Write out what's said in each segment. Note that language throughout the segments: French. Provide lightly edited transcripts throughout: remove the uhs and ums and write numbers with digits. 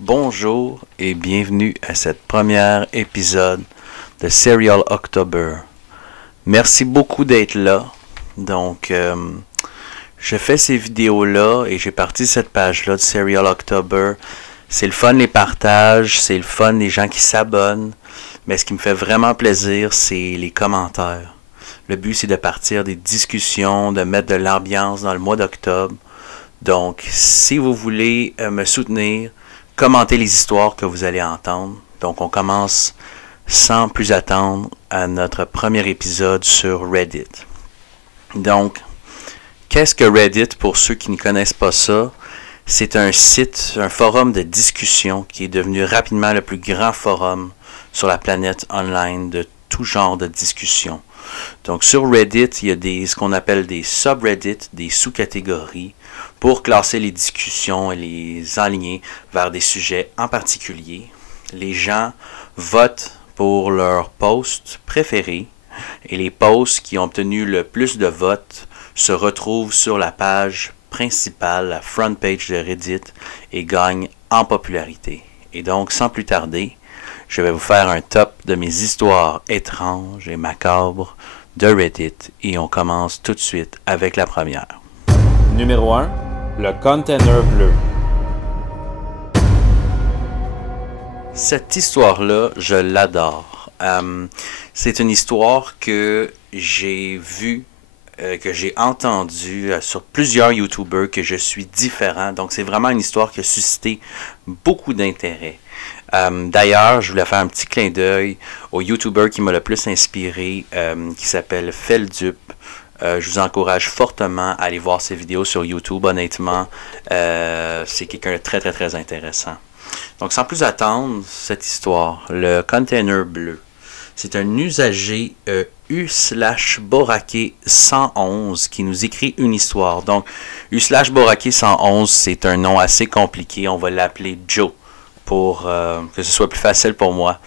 Bonjour et bienvenue à cette première épisode de Serial October. Merci beaucoup d'être là. Donc, je fais ces vidéos-là et j'ai parti cette page-là de Serial October. C'est le fun les partages, c'est le fun les gens qui s'abonnent. Mais ce qui me fait vraiment plaisir, c'est les commentaires. Le but, c'est de partir des discussions, de mettre de l'ambiance dans le mois d'octobre. Donc, si vous voulez me soutenir, commentez les histoires que vous allez entendre. Donc, on commence sans plus attendre à notre premier épisode sur Reddit. Donc, qu'est-ce que Reddit pour ceux qui ne connaissent pas ça? C'est un site, un forum de discussion qui est devenu rapidement le plus grand forum sur la planète online de tout genre de discussion. Donc, sur Reddit, il y a ce qu'on appelle des subreddits, des sous-catégories, pour classer les discussions et les aligner vers des sujets en particulier. Les gens votent pour leurs posts préférés et les posts qui ont obtenu le plus de votes se retrouvent sur la page principale, la front page de Reddit, et gagnent en popularité. Et donc, sans plus tarder, je vais vous faire un top de mes histoires étranges et macabres de Reddit et on commence tout de suite avec la première. Numéro 1. Le container bleu. Cette histoire-là, je l'adore. C'est une histoire que j'ai vue, que j'ai entendue sur plusieurs YouTubers que je suis différent. Donc, c'est vraiment une histoire qui a suscité beaucoup d'intérêt. D'ailleurs, je voulais faire un petit clin d'œil au YouTuber qui m'a le plus inspiré, qui s'appelle Feldup. Je vous encourage fortement à aller voir ses vidéos sur YouTube. Honnêtement, c'est quelqu'un de très très très intéressant. Donc sans plus attendre, cette histoire, le container bleu. C'est un usager U/Boraké 111 qui nous écrit une histoire. Donc U/Boraké 111, c'est un nom assez compliqué. On va l'appeler Joe pour que ce soit plus facile pour moi.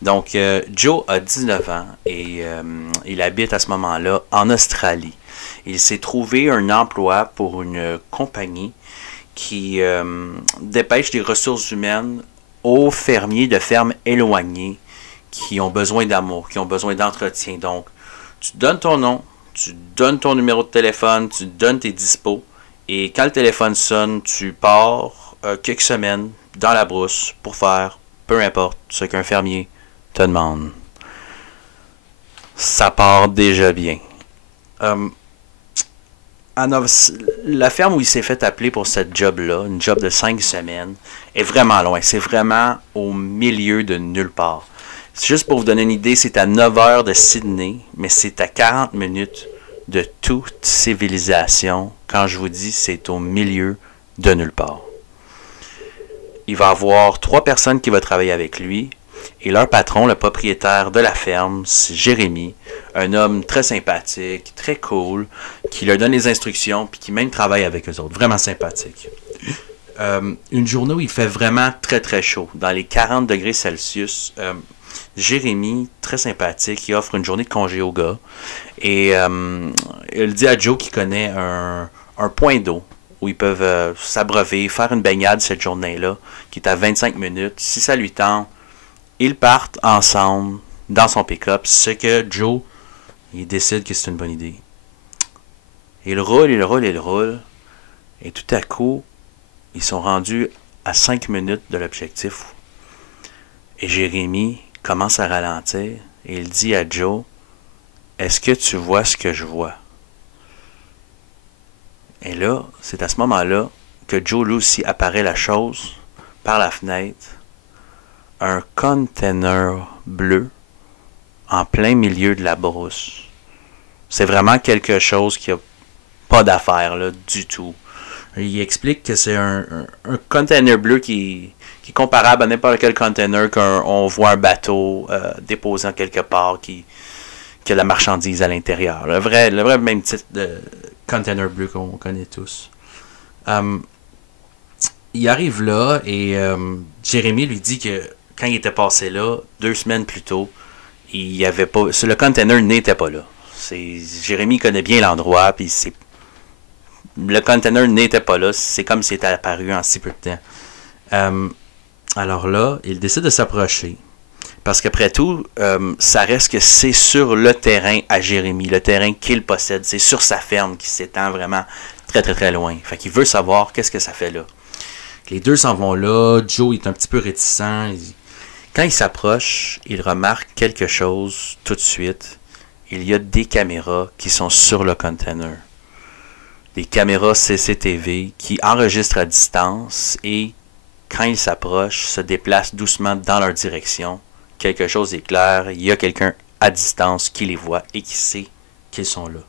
Donc, Joe a 19 ans et il habite à ce moment-là en Australie. Il s'est trouvé un emploi pour une compagnie qui dépêche des ressources humaines aux fermiers de fermes éloignées qui ont besoin d'amour, qui ont besoin d'entretien. Donc, tu donnes ton nom, tu donnes ton numéro de téléphone, tu donnes tes dispos et quand le téléphone sonne, tu pars quelques semaines dans la brousse pour faire peu importe ce qu'un fermier te demande. Ça part déjà bien. La ferme où il s'est fait appeler pour cette job-là, une job de 5 semaines, est vraiment loin. C'est vraiment au milieu de nulle part. Juste pour vous donner une idée, c'est à 9 heures de Sydney, mais c'est à 40 minutes de toute civilisation. Quand je vous dis, c'est au milieu de nulle part. Il va avoir 3 personnes qui vont travailler avec lui. Et leur patron, le propriétaire de la ferme, c'est Jérémy, un homme très sympathique, très cool, qui leur donne les instructions, puis qui même travaille avec eux autres. Vraiment sympathique. Une journée où il fait vraiment très très chaud, dans les 40 degrés Celsius, Jérémy, très sympathique, il offre une journée de congé au gars. Et il dit à Joe qu'il connaît un point d'eau où ils peuvent s'abreuver, faire une baignade cette journée-là, qui est à 25 minutes. Si ça lui tente, ils partent ensemble dans son pick-up, ce que Joe, il décide que c'est une bonne idée. Il roule, et tout à coup, ils sont rendus à 5 minutes de l'objectif. Et Jérémy commence à ralentir, et il dit à Joe, « Est-ce que tu vois ce que je vois? » Et là, c'est à ce moment-là que Joe, lui aussi, apparaît la chose par la fenêtre. Un container bleu en plein milieu de la brousse. C'est vraiment quelque chose qui a pas d'affaire là, du tout. Il explique que c'est un container bleu qui est comparable à n'importe quel container qu'on voit un bateau déposant quelque part qui a la marchandise à l'intérieur. Le vrai même type de container bleu qu'on connaît tous. Il arrive là et Jérémy lui dit que quand il était passé là, 2 semaines plus tôt, il y avait pas. Le container n'était pas là. Jérémy connaît bien l'endroit, puis le container n'était pas là. C'est comme s'il était apparu en si peu de temps. Alors là, il décide de s'approcher. Parce qu'après tout, ça reste que c'est sur le terrain à Jérémy, le terrain qu'il possède. C'est sur sa ferme qui s'étend vraiment très très très loin. Fait qu'il veut savoir qu'est-ce que ça fait là. Les deux s'en vont là. Joe est un petit peu réticent. Quand il s'approche, il remarque quelque chose tout de suite. Il y a des caméras qui sont sur le container. Des caméras CCTV qui enregistrent à distance et, quand ils s'approchent, se déplacent doucement dans leur direction. Quelque chose est clair, il y a quelqu'un à distance qui les voit et qui sait qu'ils sont là.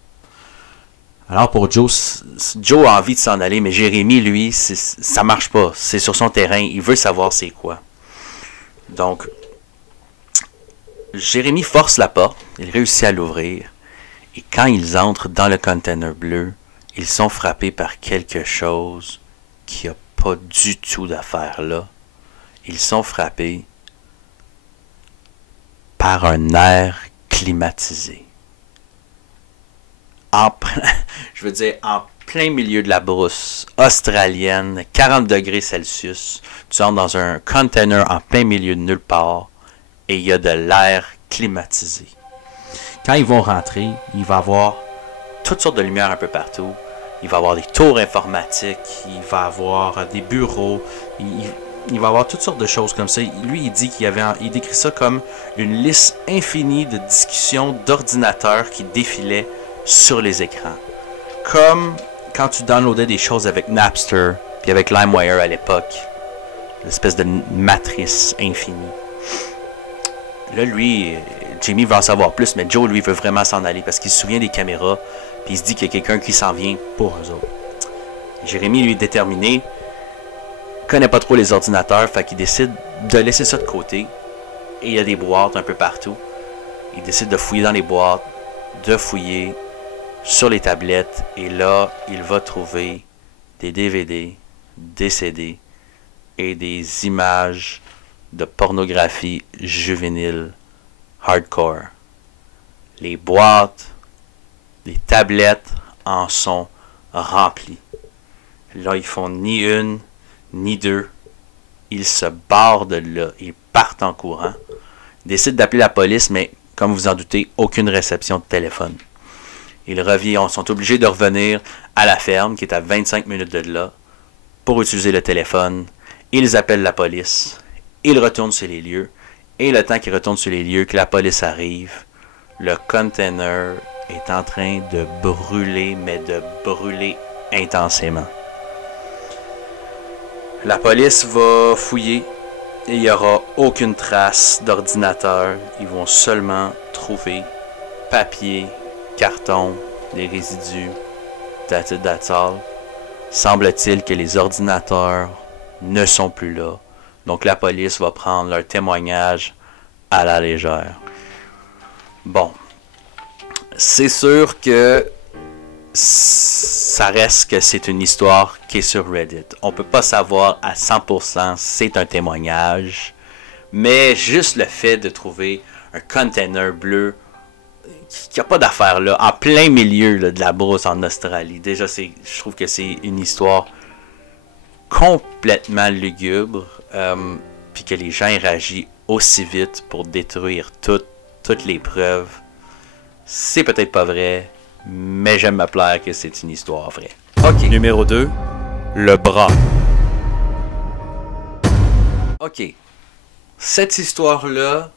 Alors pour Joe a envie de s'en aller, mais Jérémy, lui, ça marche pas. C'est sur son terrain, il veut savoir c'est quoi. Donc, Jérémy force la porte, il réussit à l'ouvrir, et quand ils entrent dans le container bleu, ils sont frappés par quelque chose qui n'a pas du tout d'affaire là. Ils sont frappés par un air climatisé. En plein milieu de la brousse australienne, 40 degrés Celsius, tu entres dans un container en plein milieu de nulle part et il y a de l'air climatisé. Quand ils vont rentrer, il va y avoir toutes sortes de lumières un peu partout. Il va y avoir des tours informatiques, il va y avoir des bureaux, il va y avoir toutes sortes de choses comme ça. Lui, il dit il décrit ça comme une liste infinie de discussions d'ordinateurs qui défilaient sur les écrans. Comme quand tu downloadais des choses avec Napster, puis avec LimeWire à l'époque. L'espèce de matrice infinie. Là, lui, Jamie veut en savoir plus, mais Joe, lui, veut vraiment s'en aller parce qu'il se souvient des caméras, puis il se dit qu'il y a quelqu'un qui s'en vient pour eux autres. Jérémy, lui, est déterminé, connaît pas trop les ordinateurs, fait qu'il décide de laisser ça de côté. Et il y a des boîtes un peu partout. Il décide de fouiller dans les boîtes, de fouiller sur les tablettes, et là, il va trouver des DVD, des CD et des images de pornographie juvénile hardcore. Les boîtes, les tablettes en sont remplies. Là, ils font ni une, ni deux. Ils se barrent de là. Ils partent en courant. Ils décident d'appeler la police, mais comme vous en doutez, aucune réception de téléphone. Ils sont obligés de revenir à la ferme, qui est à 25 minutes de là, pour utiliser le téléphone. Ils appellent la police. Ils retournent sur les lieux. Et le temps qu'ils retournent sur les lieux, que la police arrive, le container est en train de brûler, mais de brûler intensément. La police va fouiller et il n'y aura aucune trace d'ordinateur. Ils vont seulement trouver papier, carton, les résidus, that's all. Semble-t-il que les ordinateurs ne sont plus là. Donc la police va prendre leur témoignage à la légère. Bon, c'est sûr que ça reste que c'est une histoire qui est sur Reddit. On peut pas savoir à 100% c'est un témoignage, mais juste le fait de trouver un container bleu qui a pas d'affaire là, en plein milieu là, de la brousse en Australie. Déjà, je trouve que c'est une histoire complètement lugubre, puis que les gens réagissent aussi vite pour détruire toutes les preuves. C'est peut-être pas vrai, mais j'aime me plaire que c'est une histoire vraie. Ok. Numéro 2, le bras. Ok. Cette histoire-là,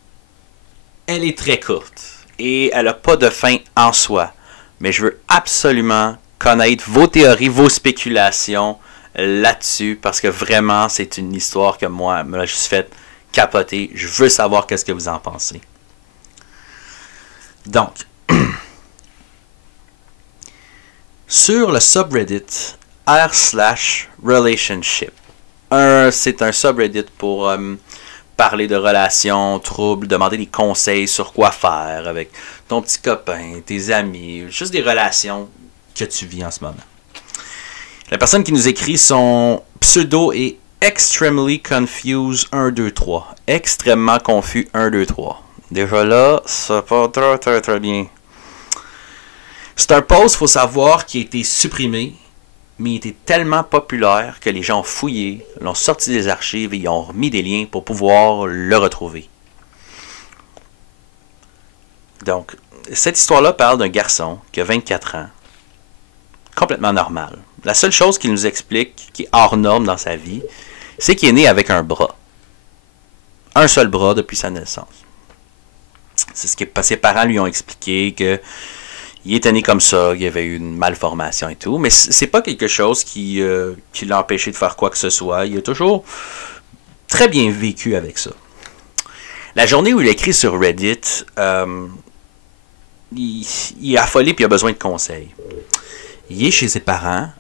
elle est très courte. Et elle n'a pas de fin en soi. Mais je veux absolument connaître vos théories, vos spéculations là-dessus. Parce que vraiment, c'est une histoire que moi, me l'a juste fait capoter. Je veux savoir qu'est-ce que vous en pensez. Donc, sur le subreddit r/relationship. C'est un subreddit pour parler de relations, troubles, demander des conseils sur quoi faire avec ton petit copain, tes amis, juste des relations que tu vis en ce moment. La personne qui nous écrit, son pseudo est Extremely Confused 123. Extrêmement confus 123. Déjà là, ça va très très très bien. C'est un post, il faut savoir, qui a été supprimé, mais il était tellement populaire que les gens ont fouillé, l'ont sorti des archives et ils ont remis des liens pour pouvoir le retrouver. Donc, cette histoire-là parle d'un garçon qui a 24 ans, complètement normal. La seule chose qu'il nous explique, qui est hors norme dans sa vie, c'est qu'il est né avec un bras. Un seul bras depuis sa naissance. C'est ce que ses parents lui ont expliqué, que il était né comme ça, il avait eu une malformation et tout, mais c'est pas quelque chose qui l'a empêché de faire quoi que ce soit. Il a toujours très bien vécu avec ça. La journée où il a écrit sur Reddit, il est affolé puis il a besoin de conseils. Il est chez ses parents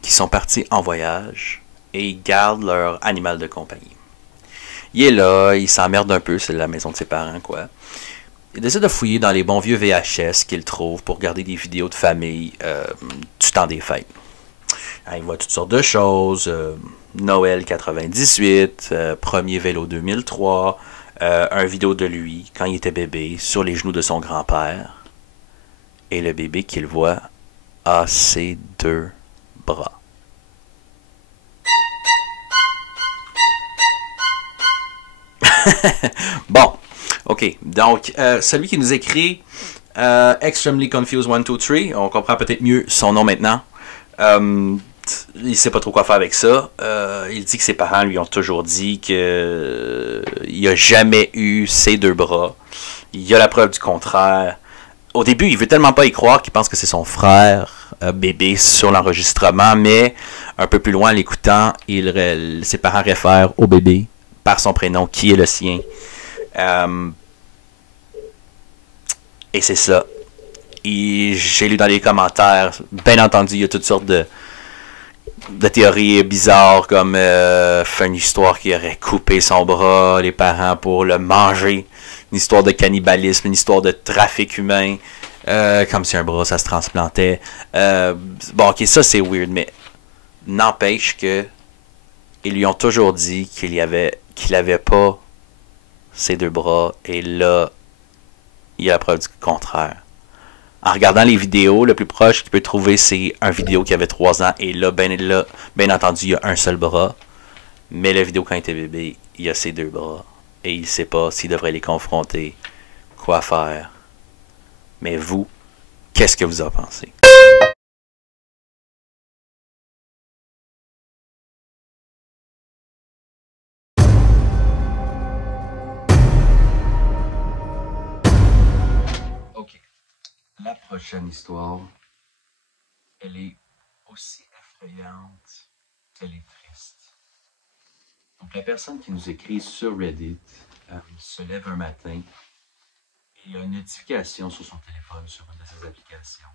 qui sont partis en voyage et ils gardent leur animal de compagnie. Il est là, il s'emmerde un peu, c'est la maison de ses parents, quoi. Il décide de fouiller dans les bons vieux VHS qu'il trouve pour regarder des vidéos de famille du temps des fêtes. Il voit toutes sortes de choses. Noël 98, premier vélo 2003, un vidéo de lui quand il était bébé sur les genoux de son grand-père. Et le bébé qu'il voit a ses 2 bras. Bon, ok. Donc, celui qui nous écrit Extremely Confused 1, 2, 3, on comprend peut-être mieux son nom maintenant. Il sait pas trop quoi faire avec ça. Il dit que ses parents lui ont toujours dit que il a jamais eu ses 2 bras. Il y a la preuve du contraire. Au début, il veut tellement pas y croire qu'il pense que c'est son frère bébé sur l'enregistrement, mais un peu plus loin, en l'écoutant, ses parents réfèrent au bébé par son prénom, qui est le sien. Et c'est ça. J'ai lu dans les commentaires, bien entendu, il y a toutes sortes de théories bizarres, comme fait une histoire qui aurait coupé son bras, les parents pour le manger, une histoire de cannibalisme, une histoire de trafic humain, comme si un bras ça se transplantait. Bon, ok, ça c'est weird, mais n'empêche que ils lui ont toujours dit qu'il avait pas ses 2 bras, et là, il y a la preuve du contraire. En regardant les vidéos, le plus proche qu'il peut trouver, c'est un vidéo qui avait 3 ans, et là, bien entendu, il y a un seul bras. Mais la vidéo quand il était bébé, il y a ses 2 bras. Et il ne sait pas s'il devrait les confronter, quoi faire. Mais vous, qu'est-ce que vous en pensez? Ok. La prochaine histoire, elle est aussi effrayante qu'elle est triste. Donc la personne qui nous écrit sur Reddit se lève un matin et il y a une notification sur son téléphone, sur une de ses applications.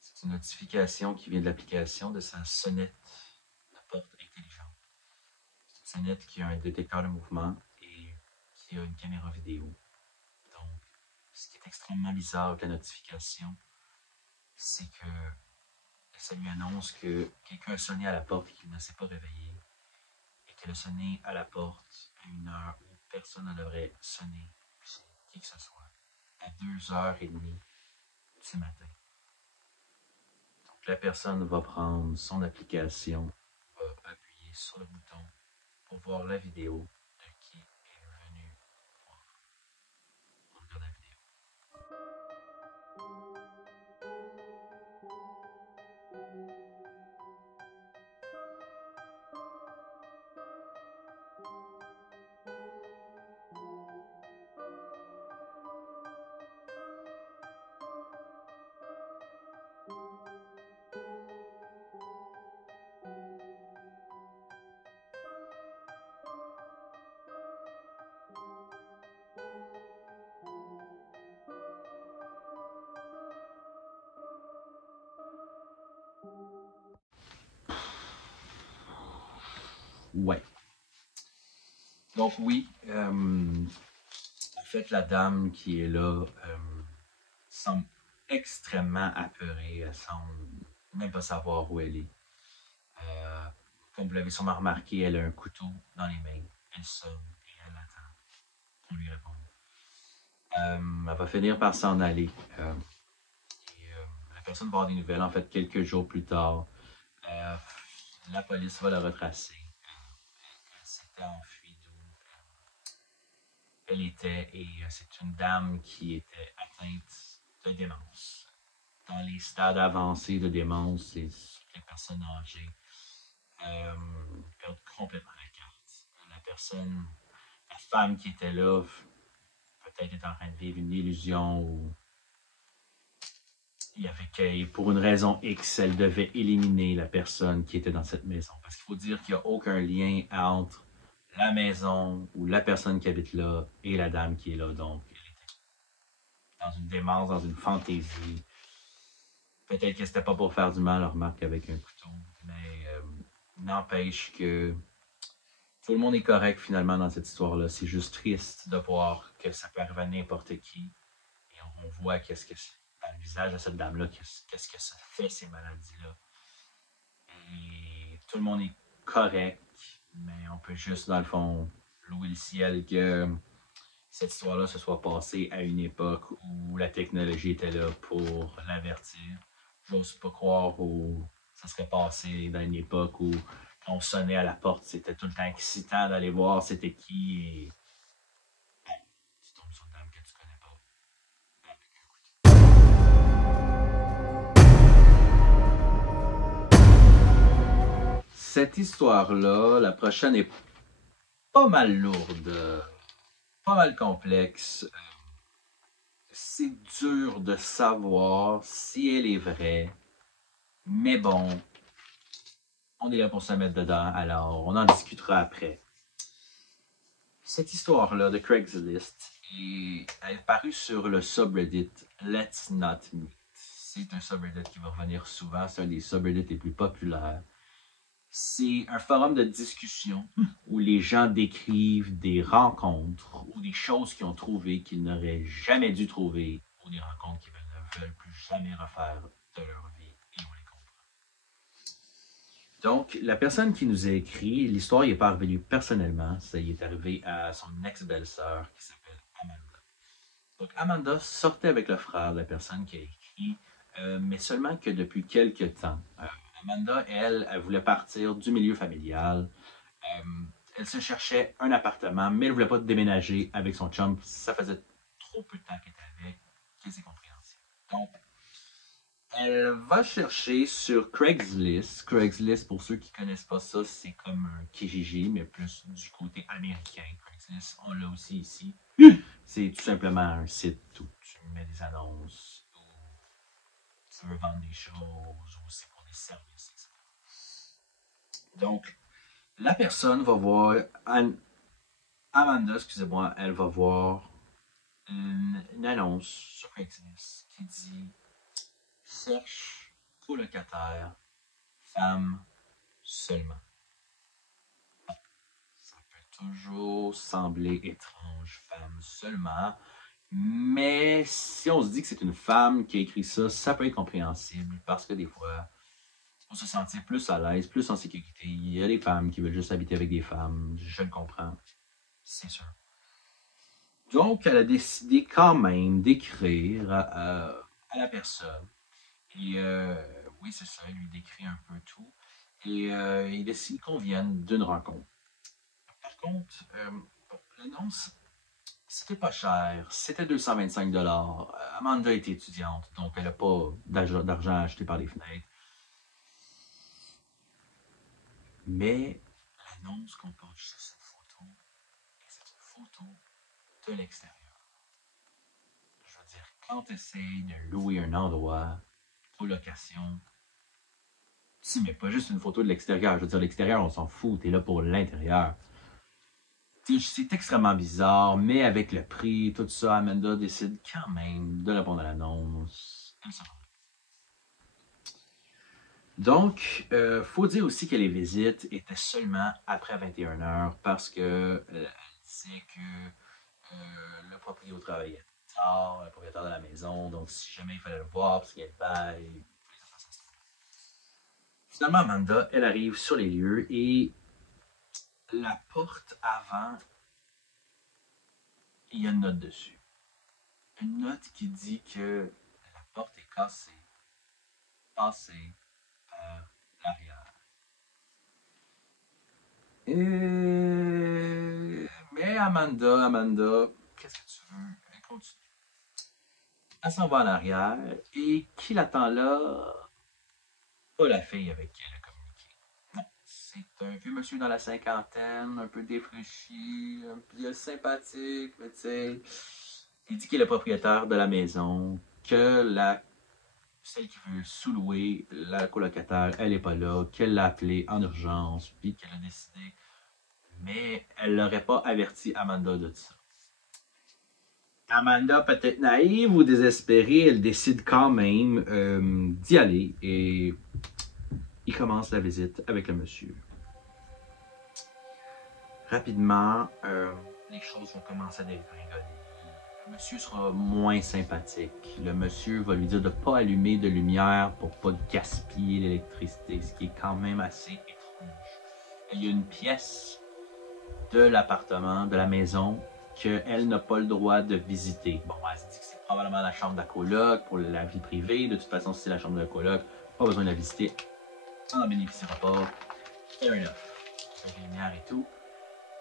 C'est une notification qui vient de l'application de sa sonnette de porte intelligente. C'est une sonnette qui a un détecteur de mouvement et qui a une caméra vidéo. Donc, ce qui est extrêmement bizarre avec la notification, c'est que ça lui annonce que quelqu'un a sonné à la porte et qu'il ne s'est pas réveillé, et qu'elle a sonné à la porte à une heure où personne ne devrait sonner chez qui que ce soit, à 2h30 du matin. Donc la personne va prendre son application, va appuyer sur le bouton pour voir la vidéo de qui est venu voir. On regarde la vidéo. Ouais. Donc oui, en fait, la dame qui est là semble extrêmement apeurée. Elle semble même pas savoir où elle est. Comme vous l'avez sûrement remarqué, elle a un couteau dans les mains. Elle sonne et elle attend qu'on lui réponde. Elle va finir par s'en aller. La personne va avoir des nouvelles, en fait, quelques jours plus tard. Euh, la police va le retracer. Elle s'était enfuie d'où elle était et c'est une dame qui était atteinte de démence. Dans les stades avancés de démence, c'est les personnes âgées perdent complètement la carte. La femme qui était là, peut-être est en train de vivre une illusion ou il y avait pour une raison X, elle devait éliminer la personne qui était dans cette maison. Parce qu'il faut dire qu'il n'y a aucun lien entre la maison ou la personne qui habite là et la dame qui est là. Donc, elle était dans une démence, dans une fantaisie. Peut-être que c'était pas pour faire du mal, remarque, avec un couteau. Mais n'empêche que tout le monde est correct finalement dans cette histoire-là. C'est juste triste de voir que ça peut arriver à n'importe qui. Et on voit qu'est-ce que dans le visage de cette dame-là, qu'est-ce que ça fait, ces maladies-là. Et tout le monde est correct, mais on peut juste, dans le fond, louer le ciel que cette histoire-là se soit passée à une époque où la technologie était là pour l'avertir. J'ose pas croire où ça serait passé dans une époque où quand on sonnait à la porte, c'était tout le temps excitant d'aller voir c'était qui et tu tombes sur une dame que tu connais pas. Cette histoire-là, la prochaine est pas mal lourde, pas mal complexe. C'est dur de savoir si elle est vraie, mais bon, on est là pour se mettre dedans, alors on en discutera après. Cette histoire-là de Craigslist est parue sur le subreddit Let's Not Meet. C'est un subreddit qui va revenir souvent, c'est un des subreddits les plus populaires. C'est un forum de discussion où les gens décrivent des rencontres ou des choses qu'ils ont trouvées qu'ils n'auraient jamais dû trouver ou des rencontres qu'ils ne veulent plus jamais refaire de leur vie et on les comprend. Donc, la personne qui nous a écrit, l'histoire n'est pas arrivée personnellement, ça y est arrivé à son ex-belle-sœur qui s'appelle Amanda. Donc, Amanda sortait avec le frère de la personne qui a écrit, mais seulement que depuis quelques temps. Amanda, elle voulait partir du milieu familial. Elle se cherchait un appartement, mais elle ne voulait pas déménager avec son chum. Ça faisait trop peu de temps qu'elle était avec, que c'est compréhensible. Donc, elle va chercher sur Craigslist. Craigslist, pour ceux qui ne connaissent pas ça, c'est comme un Kijiji, mais plus du côté américain. Craigslist, on l'a aussi ici. C'est tout simplement un site où tu mets des annonces, où tu veux vendre des choses, ou c'est pour des services, etc. Donc, la personne va voir, Amanda, excusez-moi, elle va voir une annonce sur Craigslist qui dit cherche colocataire, femme seulement. Ça peut toujours sembler étrange, femme seulement, mais si on se dit que c'est une femme qui a écrit ça, ça peut être compréhensible parce que des fois, pour se sentir plus à l'aise, plus en sécurité, il y a des femmes qui veulent juste habiter avec des femmes, je le comprends, c'est sûr. Donc, elle a décidé quand même d'écrire à la personne. Et oui, c'est ça, il lui décrit un peu tout. Et il décide qu'on vienne d'une rencontre. Par contre, l'annonce, c'était pas cher. C'était 225 $. Amanda est étudiante, donc elle n'a pas d'argent à acheter par les fenêtres. Mais l'annonce comporte juste une photo. Et c'est une photo de l'extérieur. Je veux dire, quand tu essayes de louer un endroit pour location, tu mets pas juste une photo de l'extérieur. Je veux dire, l'extérieur, on s'en fout. T'es là pour l'intérieur. C'est extrêmement bizarre, mais avec le prix, tout ça, Amanda décide quand même de répondre à l'annonce. Donc, faut dire aussi que les visites étaient seulement après 21h parce que elle disait que le propriétaire travaillait tard, le propriétaire de la maison, donc si jamais il fallait le voir parce qu'il y a le bail, finalement, Amanda, elle arrive sur les lieux et la porte avant, il y a une note dessus. Une note qui dit que la porte est cassée, passée par l'arrière. Mais Amanda, qu'est-ce que tu veux? Elle continue. Elle s'en va en arrière. Et qui l'attend là? Pas la fille avec qui elle a communiqué. Non. C'est un vieux monsieur dans la cinquantaine, un peu défraîchi, un peu sympathique, mais tu sais. Il dit qu'il est le propriétaire de la maison, que celle qui veut sous-louer, la colocataire, elle n'est pas là, qu'elle l'a appelé en urgence, puis qu'elle a décidé. Mais elle n'aurait pas averti Amanda de ça. Amanda, peut-être naïve ou désespérée, elle décide quand même d'y aller et il commence la visite avec le monsieur. Rapidement, les choses vont commencer à dégringoler. Le monsieur sera moins sympathique. Le monsieur va lui dire de ne pas allumer de lumière pour ne pas gaspiller l'électricité, ce qui est quand même assez étrange. Il y a une pièce de l'appartement, de la maison, qu'elle n'a pas le droit de visiter. Bon, elle se dit que c'est probablement la chambre de la coloc pour la vie privée. De toute façon, si c'est la chambre de la coloc, pas besoin de la visiter. On n'en bénéficiera pas. Fair enough. Avec les lumières et tout.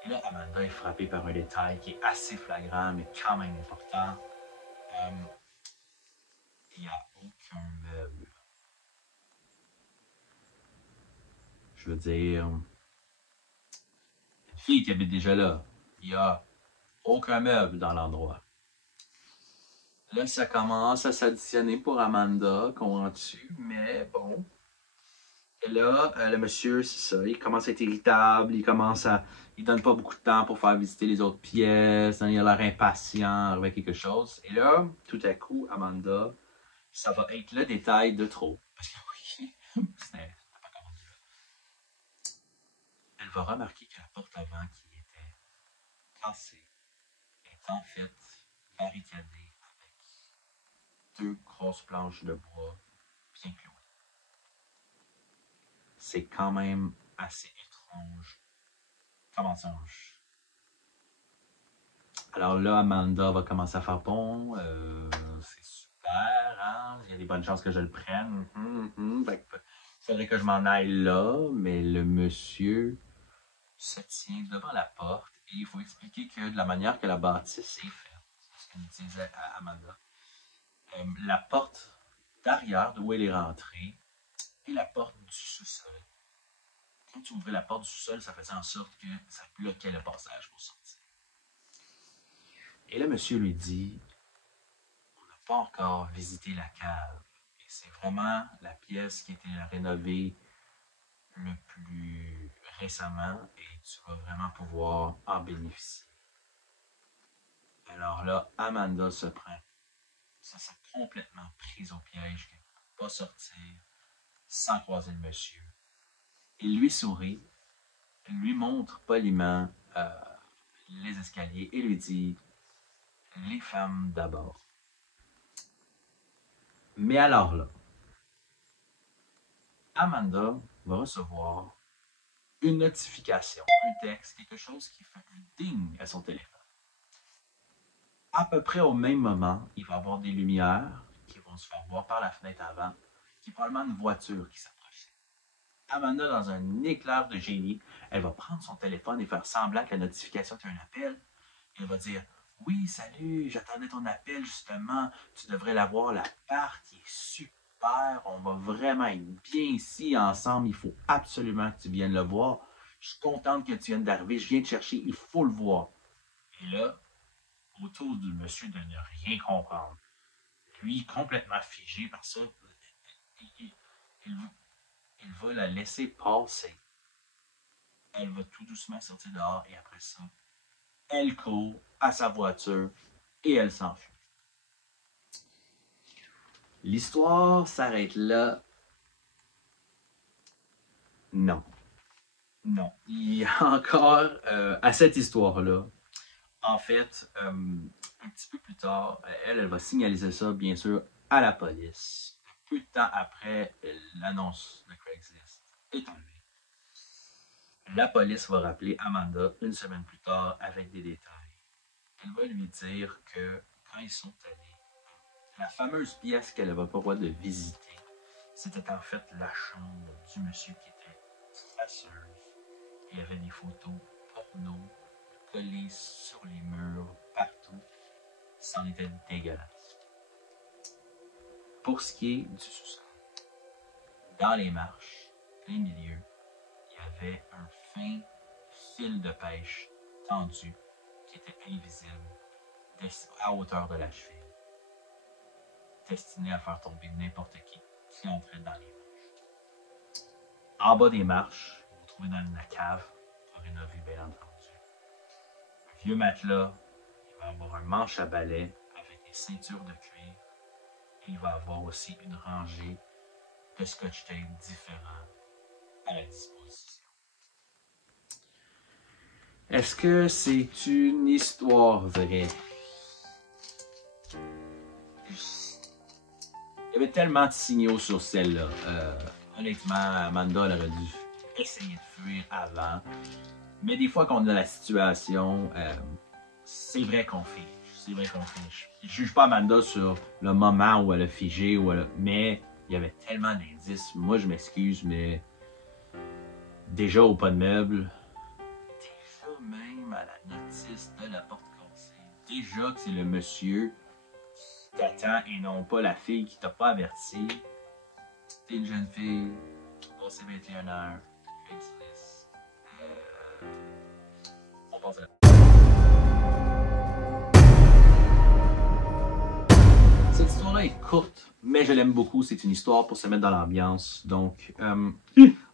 Et là, Amanda est frappée par un détail qui est assez flagrant, mais quand même important. Il n'y a aucun meuble. Je veux dire, une fille qui habite déjà là. Il n'y a aucun meuble dans l'endroit. Là, ça commence à s'additionner pour Amanda, comprends-tu? Mais bon. Et là, le monsieur, c'est ça, il commence à être irritable, il donne pas beaucoup de temps pour faire visiter les autres pièces, hein, il a l'air impatient avec quelque chose. Et là, tout à coup, Amanda, ça va être le détail de trop. Parce que oui, c'était pas comme ça. Elle va remarquer que la porte avant qui était cassée est en fait barricadée avec deux grosses planches de bois bien clouées. C'est quand même assez étrange. Comment ça marche? Alors là, Amanda va commencer à faire bon. C'est super, hein? Il y a des bonnes chances que je le prenne. Il faudrait que je m'en aille là, mais le monsieur se tient devant la porte et il faut expliquer que de la manière que la bâtisse est faite, c'est ce qu'elle disait à Amanda, la porte d'arrière d'où elle est rentrée et la porte du sous-sol. Quand tu ouvrais la porte du sous-sol, ça faisait en sorte que ça bloquait le passage pour sortir. Et là, monsieur lui dit, on n'a pas encore visité la cave. Et c'est vraiment la pièce qui a été rénovée le plus récemment et tu vas vraiment pouvoir en bénéficier. Alors là, Amanda se prend. Ça s'est complètement prise au piège qu'elle ne peut pas sortir sans croiser le monsieur. Il lui sourit, lui montre poliment les escaliers et lui dit « Les femmes d'abord ». Mais alors là, Amanda va recevoir une notification, un texte, quelque chose qui fait un ding à son téléphone. À peu près au même moment, il va y avoir des lumières qui vont se faire voir par la fenêtre avant, qui est probablement une voiture qui s'approche. Amanda, dans un éclair de génie, elle va prendre son téléphone et faire semblant que la notification est un appel. Elle va dire « Oui, salut, j'attendais ton appel justement, tu devrais l'avoir, l'appart, il est super, on va vraiment être bien ici ensemble, il faut absolument que tu viennes le voir. Je suis contente que tu viennes d'arriver, je viens te chercher, il faut le voir. » Et là, autour du monsieur de ne rien comprendre, lui complètement figé par ça, il va la laisser passer. Elle va tout doucement sortir dehors et après ça, elle court à sa voiture et elle s'enfuit. L'histoire s'arrête là. Non. Non. Il y a encore à cette histoire-là. En fait, un petit peu plus tard, elle va signaliser ça, bien sûr, à la police. Peu de temps après, l'annonce de Craigslist est enlevée. La police va rappeler Amanda une semaine plus tard avec des détails. Elle va lui dire que quand ils sont allés, la fameuse pièce qu'elle n'avait pas le droit de visiter, C'était en fait la chambre du monsieur qui était crasseuse. Il y avait des photos porno collées sur les murs partout. C'en était dégueulasse. Pour ce qui est du sous-sol, dans les marches, plein milieu, il y avait un fin fil de pêche tendu qui était invisible à hauteur de la cheville, destiné à faire tomber n'importe qui entrait dans les marches. En bas des marches, vous trouvez dans la cave, pour rénover bien entendu, un vieux matelas, il va y avoir un manche à balai avec des ceintures de cuir, et il va y avoir aussi une rangée de scotch tape différents à la disposition. Est-ce que c'est une histoire vraie? Il y avait tellement de signaux sur celle-là. Honnêtement, Amanda elle aurait dû essayer de fuir avant. Mais des fois qu'on a la situation, c'est vrai qu'on fige. C'est vrai qu'on fige. Je ne juge pas Amanda sur le moment où elle a figé, mais il y avait tellement d'indices. Moi, je m'excuse, mais déjà au pas de meubles, déjà même à la notice de la porte cassée, déjà que c'est le monsieur qui t'attend et non pas la fille qui t'a pas averti. T'es une jeune fille, passé 21 heures, Craigslist. On passe à la... Cette histoire-là est courte, mais je l'aime beaucoup. C'est une histoire pour se mettre dans l'ambiance. Donc,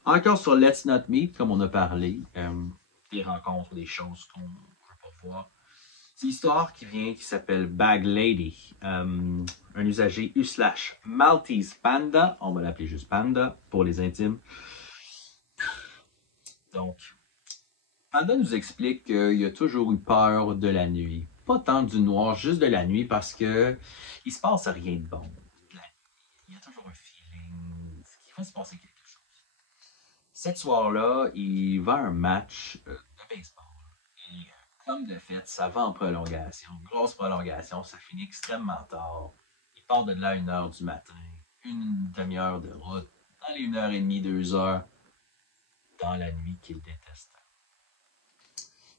encore sur Let's Not Meet, comme on a parlé, des rencontres, des choses qu'on ne peut pas voir. C'est l'histoire qui s'appelle Bag Lady. Un usager U/Maltese Panda, on va l'appeler juste Panda pour les intimes. Donc, Panda nous explique qu'il a toujours eu peur de la nuit. Pas tant du noir, juste de la nuit parce que il se passe rien de bon. Il y a toujours un feeling qu'il va se passer quelque chose. Cette soir-là, il va à un match de baseball. Et comme de fait, ça va en prolongation. Grosse prolongation, ça finit extrêmement tard. Il part de là à 1h du matin. Une demi-heure de route. Dans les 1h30, 2h. Dans la nuit qu'il déteste.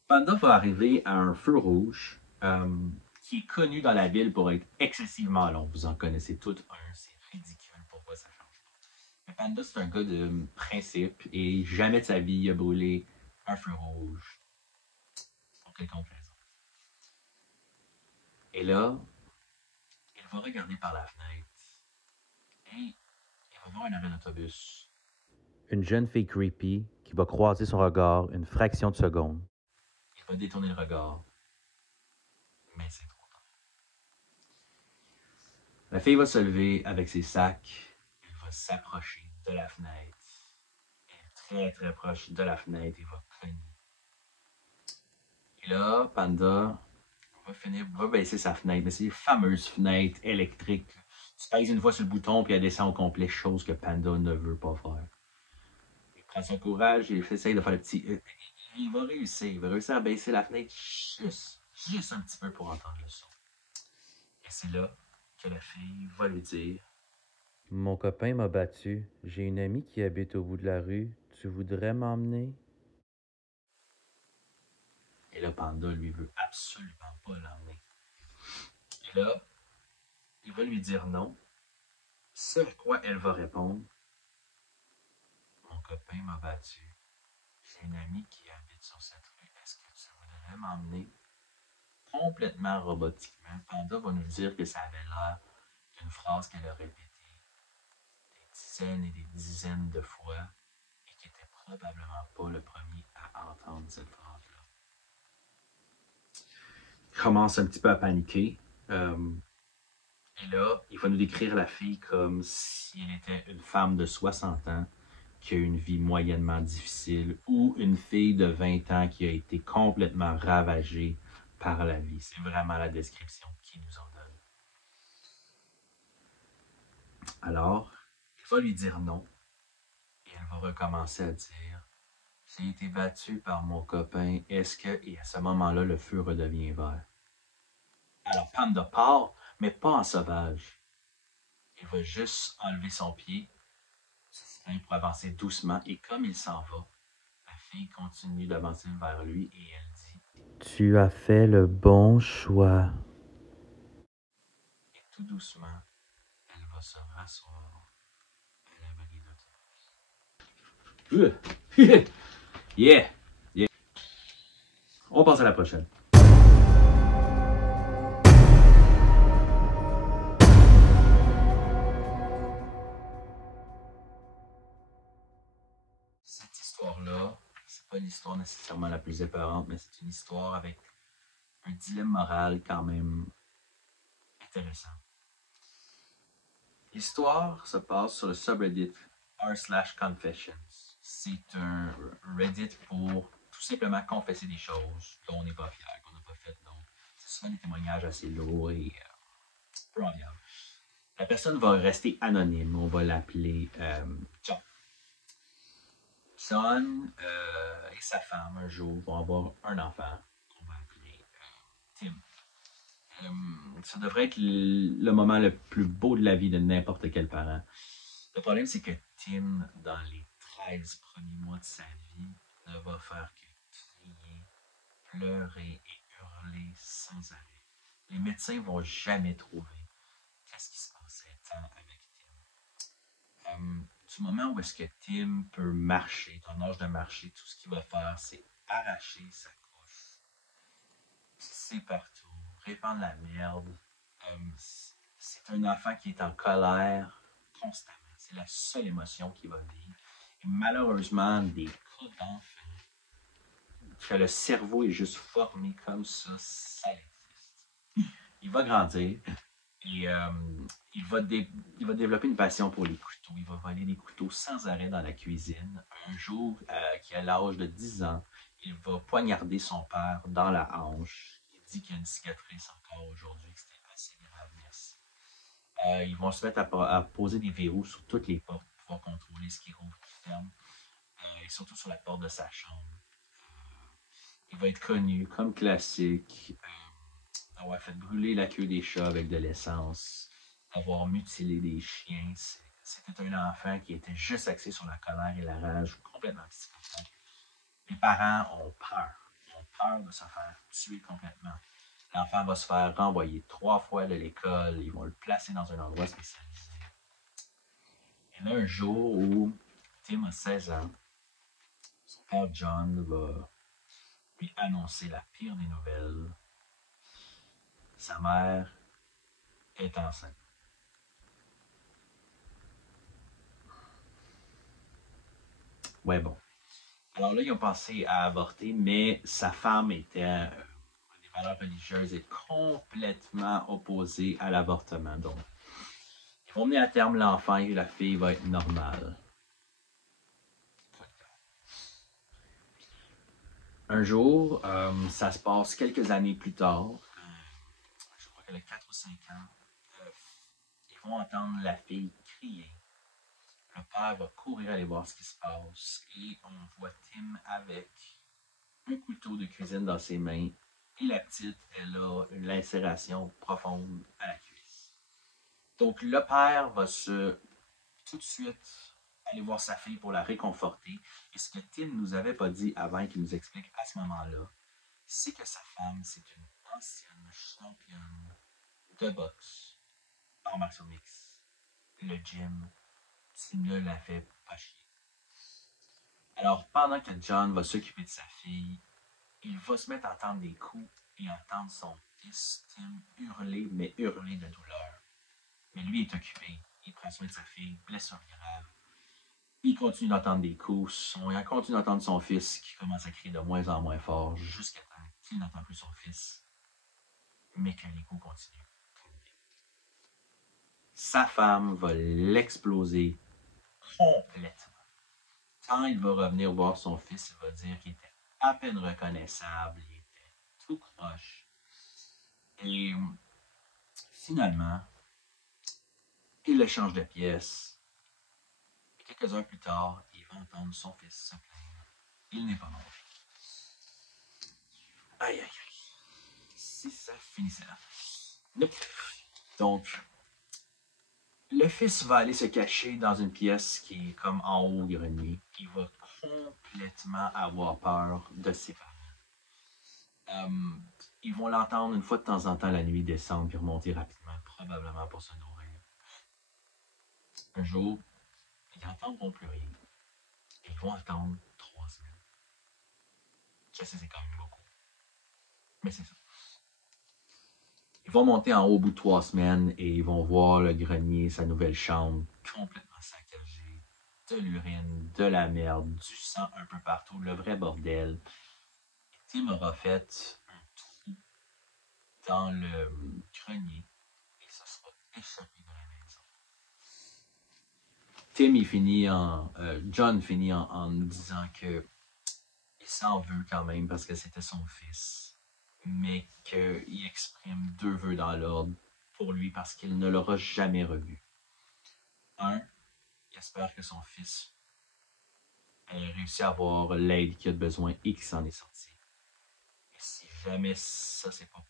Panda va arriver à un feu rouge qui est connu dans la ville pour être excessivement long. Vous en connaissez tous un, c'est ridicule, pourquoi ça change pas. Mais Panda, c'est un gars de principe et jamais de sa vie il a brûlé un feu rouge pour quelconque raison. Et là, il va regarder par la fenêtre et il va voir un arrêt d'autobus. Une jeune fille creepy qui va croiser son regard une fraction de seconde. Il va détourner le regard, mais c'est trop tard. La fille va se lever avec ses sacs, elle va s'approcher de la fenêtre. Elle est très très proche de la fenêtre, il va cogner. Et là, Panda va baisser sa fenêtre, mais c'est les fameuses fenêtres électriques. Tu pèses une fois sur le bouton puis elle descend au complet, chose que Panda ne veut pas faire. Il prend son courage et il essaye de faire le petit... Il va réussir à baisser la fenêtre juste un petit peu pour entendre le son. Et c'est là que la fille va lui dire: Mon copain m'a battu. J'ai une amie qui habite au bout de la rue. Tu voudrais m'emmener? Et là, Panda lui veut absolument pas l'emmener. Et là, il va lui dire non. Ce à quoi elle va répondre: Mon copain m'a battu. J'ai une amie qui habite sur cette rue. Est-ce que tu voudrais m'emmener? Complètement robotiquement, Panda va nous dire que ça avait l'air d'une phrase qu'elle a répétée des dizaines et des dizaines de fois et qui n'était probablement pas le premier à entendre cette phrase-là. Il commence un petit peu à paniquer. Et là, il va nous décrire la fille comme si elle était une femme de 60 ans qui a une vie moyennement difficile ou une fille de 20 ans qui a été complètement ravagée par la vie. C'est vraiment la description qu'il nous en donne. Alors, il va lui dire non et elle va recommencer à dire: J'ai été battue par mon copain, est-ce que... Et à ce moment-là, le feu redevient vert. Alors Panda part, mais pas en sauvage. Il va juste enlever son pied pour avancer doucement. Et comme il s'en va, la fille continue d'avancer vers lui et elle dit Tu as fait le bon choix. et tout doucement, elle va se rasseoir à l'abri de tout. Yeah! Yeah! On passe à la prochaine. Cette histoire-là, c'est pas l'histoire nécessairement la plus épeurante, mais c'est une histoire avec un dilemme moral quand même intéressant. L'histoire se passe sur le subreddit r/confessions. C'est un Reddit pour tout simplement confesser des choses dont on n'est pas fier, qu'on n'a pas fait. Donc, c'est souvent des témoignages assez lourds et peu enviables. La personne va rester anonyme. On va l'appeler John. John et sa femme, un jour, vont avoir un enfant qu'on va appeler Tim. Ça devrait être le moment le plus beau de la vie de n'importe quel parent. Le problème, c'est que Tim, dans les 13 premiers mois de sa vie, ne va faire que crier, pleurer et hurler sans arrêt. Les médecins vont jamais trouver qu'est-ce qui se passait tant avec Tim. Du moment où est-ce que Tim peut marcher, dans l'âge de marcher, tout ce qu'il va faire, c'est arracher sa couche, pisser partout, répandre la merde. C'est un enfant qui est en colère constamment. C'est la seule émotion qu'il va vivre. Et malheureusement, des cas d'enfants que le cerveau est juste formé comme ça existe. Il va grandir et il va développer une passion pour les couteaux. Il va voler des couteaux sans arrêt dans la cuisine. Un jour, qui a l'âge de 10 ans, il va poignarder son père dans la hanche. Il dit qu'il y a une cicatrice encore aujourd'hui, que c'était assez grave, merci. Ils vont se mettre à poser des verrous sur toutes les portes pour pouvoir contrôler ce qui rouvre et qui ferme, et surtout sur la porte de sa chambre. Il va être connu comme classique d'avoir fait brûler la queue des chats avec de l'essence, d'avoir mutilé des chiens. C'était un enfant qui était juste axé sur la colère et la rage, complètement psychopathe. Les parents ont peur de se faire tuer complètement. L'enfant va se faire renvoyer 3 fois de l'école. Ils vont le placer dans un endroit spécialisé. Et là, un jour où Tim a 16 ans, son père John va lui annoncer la pire des nouvelles. Sa mère est enceinte. Ouais, bon. Alors là, ils ont pensé à avorter, mais sa femme était des valeurs religieuses et complètement opposée à l'avortement. Donc, ils vont mener à terme l'enfant et la fille va être normale. Un jour, ça se passe quelques années plus tard, je crois qu'elle a 4 ou 5 ans, ils vont entendre la fille crier. Le père va courir aller voir ce qui se passe et on voit Tim avec un couteau de cuisine dans ses mains et la petite, elle a une lacération profonde à la cuisse. Donc le père va tout de suite aller voir sa fille pour la réconforter. Et ce que Tim nous avait pas dit avant qu'il nous explique à ce moment-là, c'est que sa femme, c'est une ancienne championne de boxe en martial mix. Le gym, tu ne la fait pas chier. Alors, pendant que John va s'occuper de sa fille, il va se mettre à entendre des coups et entendre son fils Tim hurler, mais hurler de douleur. Mais lui est occupé. Il prend soin de sa fille, blessure grave. Il continue d'entendre des coups. Il continue d'entendre son fils qui commence à crier de moins en moins fort jusqu'à temps qu'il n'entend plus son fils, mais que les coups continuent. Sa femme va l'exploser complètement. Quand il va revenir voir son fils, il va dire qu'il était à peine reconnaissable, il était tout croche. Et finalement, il le change de pièce. Et quelques heures plus tard, il va entendre son fils se plaindre. Il n'est pas mort. Aïe, aïe, aïe. Si ça finissait là. Nope. Donc, Le fils va aller se cacher dans une pièce qui est comme en haut au grenier. Il va complètement avoir peur de ses parents. Ils vont l'entendre une fois de temps en temps la nuit descendre puis remonter rapidement, probablement pour se nourrir. Un jour, ils n'entendront plus rien. Et ils vont attendre 3 semaines. Ça, c'est quand même beaucoup. Mais c'est ça. Ils vont monter en haut au bout de 3 semaines et ils vont voir le grenier, sa nouvelle chambre, complètement saccagée. De l'urine, de la merde, du sang un peu partout, le vrai bordel. Et Tim aura fait un trou dans le grenier et ça sera échappé de la maison. John finit en nous disant que il s'en veut quand même parce que c'était son fils, mais qu'il exprime 2 vœux dans l'ordre pour lui parce qu'il ne l'aura jamais revu. Un, il espère que son fils ait réussi à avoir l'aide qu'il a besoin et qu'il s'en est sorti. Et si jamais ça c'est pas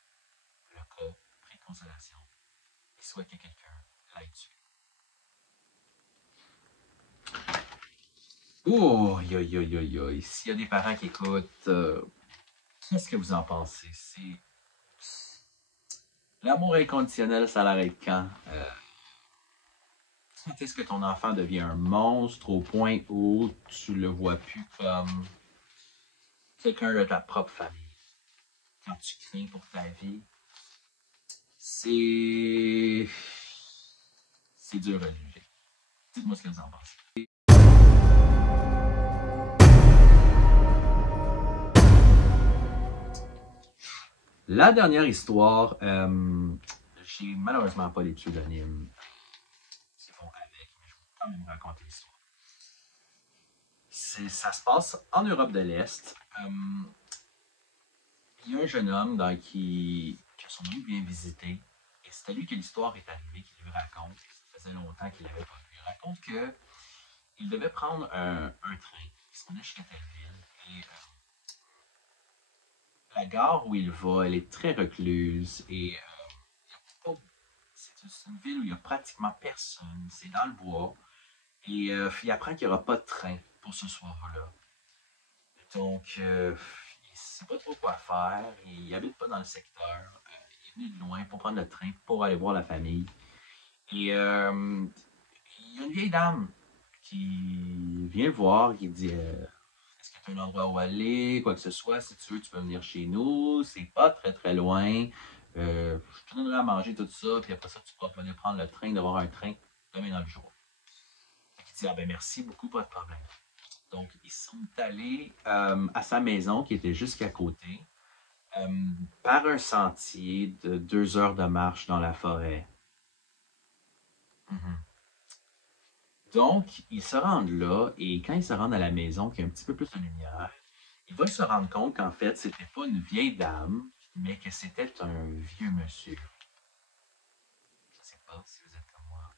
le cas, prie de consolation. Il souhaite que quelqu'un l'aide dessus. Oh, yo, yo, yo, yo. S'il y a des parents qui écoutent, qu'est-ce que vous en pensez? L'amour inconditionnel, ça l'arrête quand? Quand est-ce que ton enfant devient un monstre au point où tu le vois plus comme quelqu'un de ta propre famille? Quand tu crains pour ta vie, c'est dur à juger. Dites-moi ce que vous en pensez. La dernière histoire, j'ai malheureusement pas les pseudonymes qui vont avec, mais je vais quand même raconter l'histoire. Ça se passe en Europe de l'Est. Il y a un jeune homme que son oncle vient visiter, et c'est à lui que l'histoire est arrivée, qu'il lui raconte. Ça faisait longtemps qu'il l'avait pas vu. Il raconte qu'il devait prendre un train qui se rendait jusqu'à telle ville. Et la gare où il va, elle est très recluse et c'est une ville où il n'y a pratiquement personne. C'est dans le bois. Et il apprend qu'il n'y aura pas de train pour ce soir-là. Donc, il ne sait pas trop quoi faire. Il n'habite pas dans le secteur. Il est venu de loin pour prendre le train pour aller voir la famille. Et il y a une vieille dame qui vient le voir, qui dit est-ce que tu as un endroit où aller, quoi que ce soit, si tu veux, tu peux venir chez nous, c'est pas très très loin. Je te donnerai à manger tout ça, puis après ça, tu pourras venir prendre le train, d'avoir un train demain dans le jour. Il dit ah ben merci beaucoup, pas de problème. Donc, ils sont allés à sa maison qui était juste à côté, par un sentier de 2 heures de marche dans la forêt. Donc, ils se rendent là, et quand ils se rendent à la maison, qui a un petit peu plus de lumière, il va se rendre compte qu'en fait, c'était pas une vieille dame, mais que c'était un vieux monsieur. Je sais pas si vous êtes comme moi,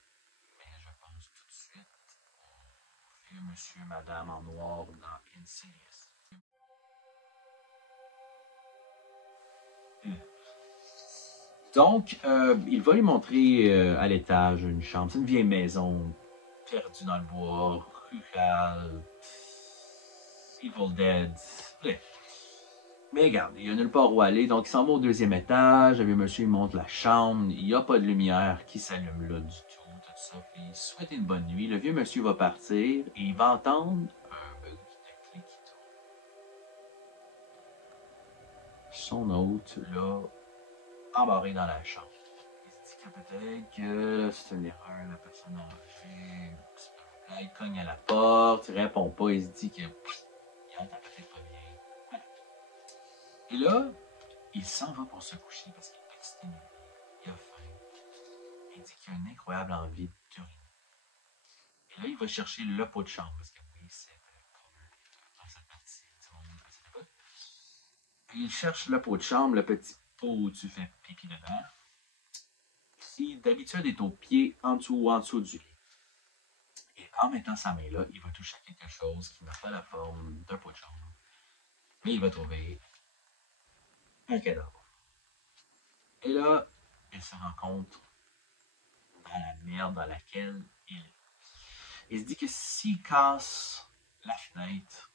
mais je pense tout de suite au vieux monsieur, madame en noir dans Insidious. Donc, il va lui montrer à l'étage une chambre. C'est une vieille maison perdue dans le bois, rurale, Evil Dead. Bref. Mais regarde, il n'y a nulle part où aller, donc il s'en va au 2e étage. Le vieux monsieur il monte la chambre, il n'y a pas de lumière qui s'allume là du tout ça. Puis il souhaite une bonne nuit. Le vieux monsieur va partir et il va entendre un bruit de clé qui tourne. Son hôte, là, embarré dans la chambre. Il se dit que peut-être que c'est une erreur, la personne âgée. Là, il cogne à la porte, il répond pas, il se dit que il entend peut-être pas bien. Voilà. Et là, il s'en va pour se coucher parce qu'il est exténué, il a faim. Il dit qu'il a une incroyable envie d'uriner. Et là, il va chercher le pot de chambre parce que oui, c'est commun dans cette partie du monde à cette époque. Et il cherche le pot de chambre, le petit pot où tu fais pipi dedans, qui d'habitude est au pied, en dessous du lit. Et en mettant sa main là, il va toucher à quelque chose qui n'a pas la forme d'un pot de chambre. Mais il va trouver un cadavre. Et là, il se rend compte à la merde dans laquelle il est. Il se dit que s'il casse la fenêtre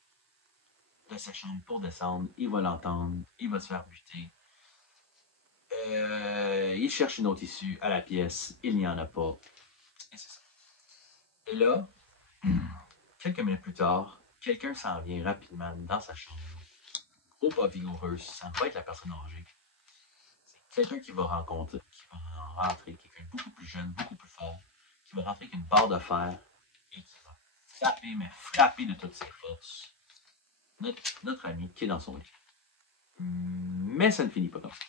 de sa chambre pour descendre, il va l'entendre, il va se faire buter. Il cherche une autre issue à la pièce, il n'y en a pas. Et c'est ça. Et là, quelques minutes plus tard, quelqu'un s'en vient rapidement dans sa chambre. Gros pas vigoureux, ça ne va être la personne âgée. C'est quelqu'un qui va rentrer, quelqu'un de beaucoup plus jeune, beaucoup plus fort, qui va rentrer avec une barre de fer et qui va frapper de toutes ses forces notre ami qui est dans son lit. Mais ça ne finit pas comme ça.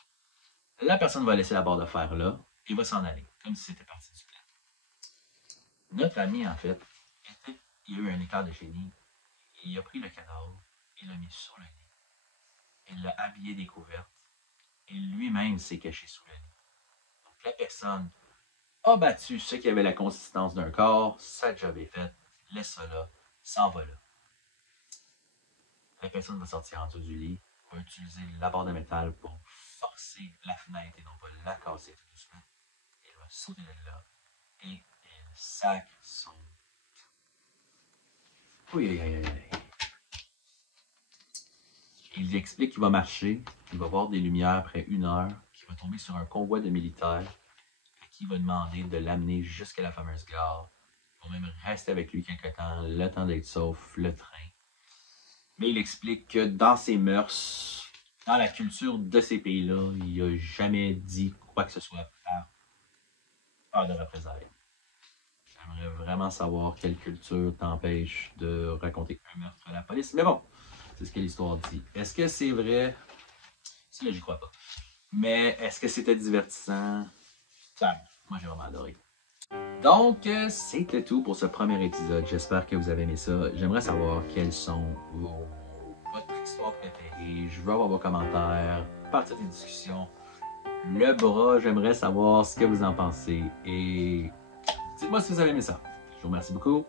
La personne va laisser la barre de fer là et va s'en aller, comme si c'était parti du plan. Notre ami, en fait, il a eu un éclair de génie. Il a pris le cadavre, il l'a mis sur le lit. Il l'a habillé des couvertes et lui-même s'est caché sous le lit. Donc la personne a battu ce qui avait la consistance d'un corps, sa job est faite, laisse ça là, s'en va là. La personne va sortir en dessous du lit, va utiliser la barre de métal pour forcer la fenêtre et non pas la casser tout doucement. Il va sauter de là et il sacre son... Oui. Il explique qu'il va marcher, qu'il va voir des lumières après 1 heure, qu'il va tomber sur un convoi de militaires et qu'il va demander de l'amener jusqu'à la fameuse gare. Ils vont même rester avec lui quelque temps, le temps d'être sauf, le train. Mais il explique que dans ses mœurs, dans la culture de ces pays-là, il n'a jamais dit quoi que ce soit par peur de représailles. J'aimerais vraiment savoir quelle culture t'empêche de raconter un meurtre à la police. Mais bon, c'est ce que l'histoire dit. Est-ce que c'est vrai? Ça, j'y crois pas. Mais est-ce que c'était divertissant? Ça, moi, j'ai vraiment adoré. Donc, c'était tout pour ce premier épisode. J'espère que vous avez aimé ça. J'aimerais savoir quelles sont votre histoire préférée. Je veux avoir vos commentaires, partir des discussions. Le bras, j'aimerais savoir ce que vous en pensez. Et dites-moi si vous avez aimé ça. Je vous remercie beaucoup.